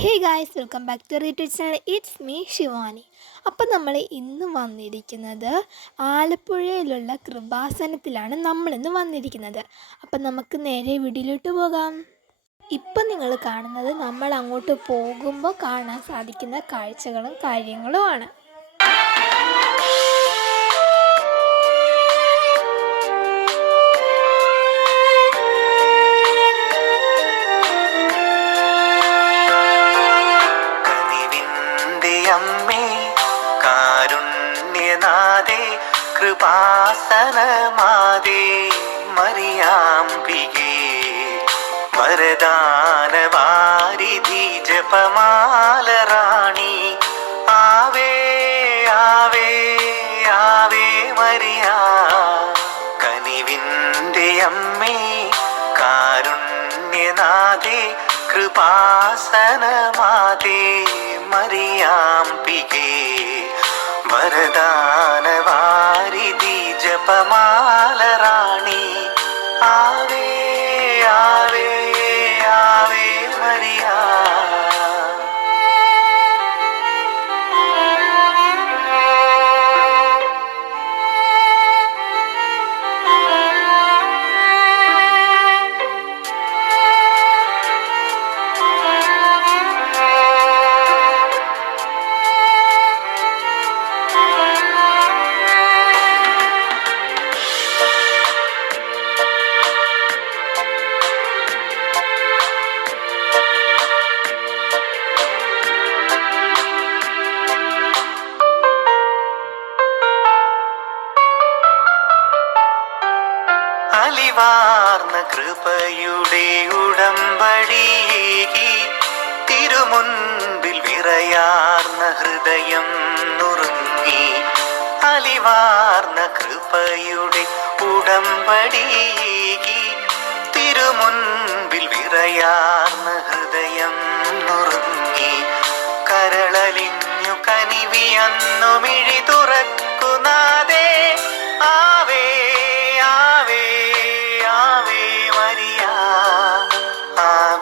Hey guys welcome back to റീറ്റഡ് channel it's me Shivani അപ്പം നമ്മൾ ഇന്ന് വന്നിരിക്കുന്നത് ആലപ്പുഴയിലുള്ള കൃപാസനത്തിലാണ് നമ്മളിന്ന് വന്നിരിക്കുന്നത്. അപ്പം നമുക്ക് നേരെ വീട്ടിലോട്ട് പോകാം. ഇപ്പം നിങ്ങൾ കാണുന്നത് നമ്മൾ അങ്ങോട്ട് പോകുമ്പോൾ കാണാൻ സാധിക്കുന്ന കാഴ്ചകളും കാര്യങ്ങളുമാണ്. കാരുണ്യനാഥേ കൃപാസനമാതേ മറിയാംബികേ വരദാനവാരിധി ജപമാലറാണി ആവേ ആവേ ആവേ മറിയ. കനിവിന്റെ അമ്മേ കാരുണ്യനാഥേ കൃപാസനമാതേ മറിയാംബികേ വരദാനവാരിധി ജപമാലറാണി റാണി. ആവേ അലിവാർന്ന കൃപയുടെ ഉടമ്പടിയേകി തിരുമുൻപിൽ വിറയാർന്ന ഹൃദയം നുറുങ്ങി. അലിവാർന്ന കൃപയുടെ ഉടമ്പടിയേകി തിരുമുൻപിൽ വിറയാർന്ന ഹൃദയം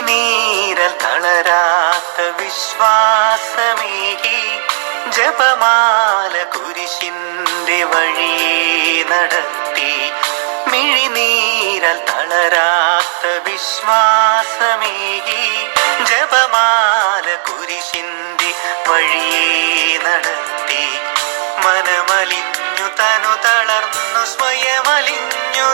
മിഴിനീരൽ തളരാത്ത വിശ്വാസമേകി ജപമാല കുരിശിന്റെ വഴി നടത്തി. മിഴിനീരൽ തളരാത്ത വിശ്വാസമേകി ജപമാല കുരിശിന്റെ വഴി നടത്തി. മനമലിഞ്ഞു തനു തളർന്നു സ്വയമലിഞ്ഞു